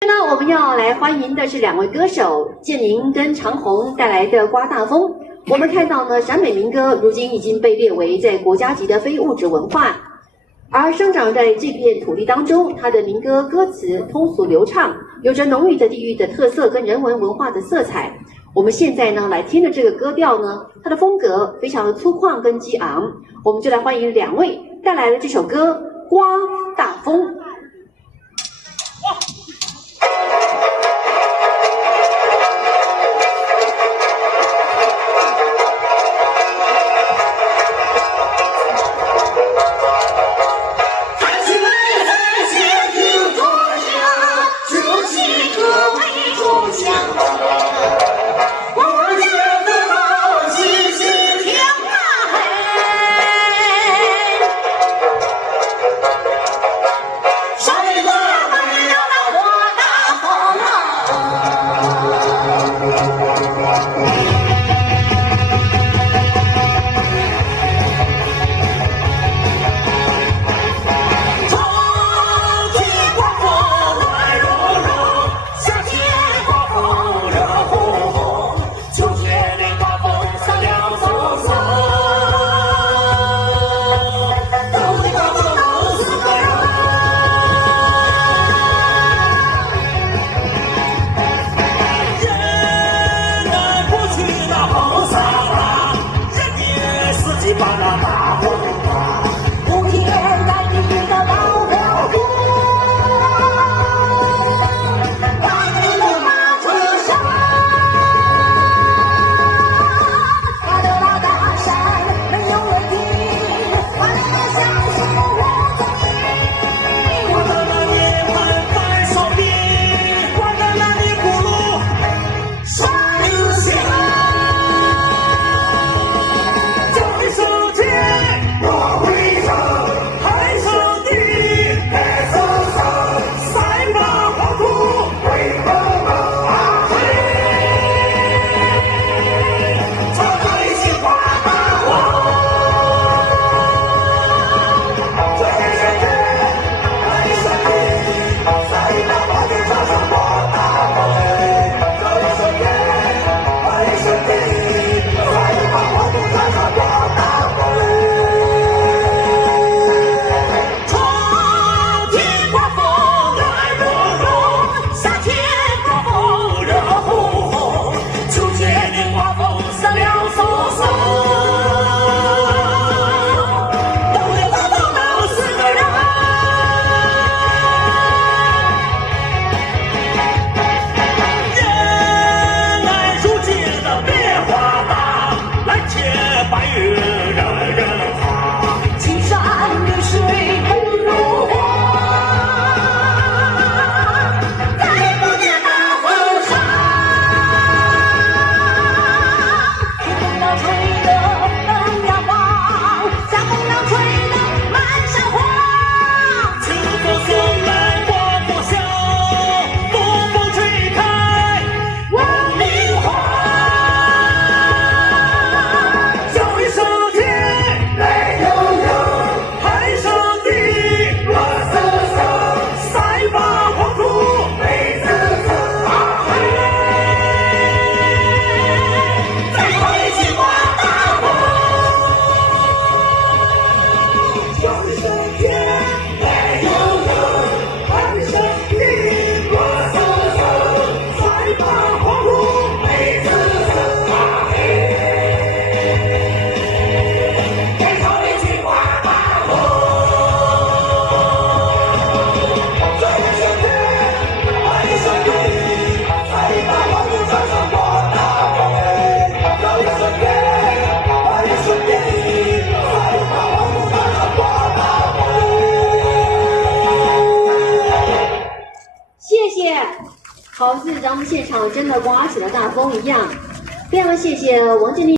那我们要来欢迎的是两位歌手建宁跟长虹带来的《刮大风》。我们看到呢，陕北民歌如今已经被列为在国家级的非物质文化，而生长在这片土地当中，它的民歌歌词通俗流畅，有着浓郁的地域的特色跟人文文化的色彩。我们现在呢来听的这个歌调呢，它的风格非常的粗犷跟激昂，我们就来欢迎两位带来的这首歌《刮大风》。 把那大风刮，不天在地的老辽国，把你的马车上，把的那大山没有了地，把你的小树我走你，我的那涅槃白烧饼，我的那里葫芦山里香。 好似咱们现场真的刮起了大风一样，非常谢谢王建宁。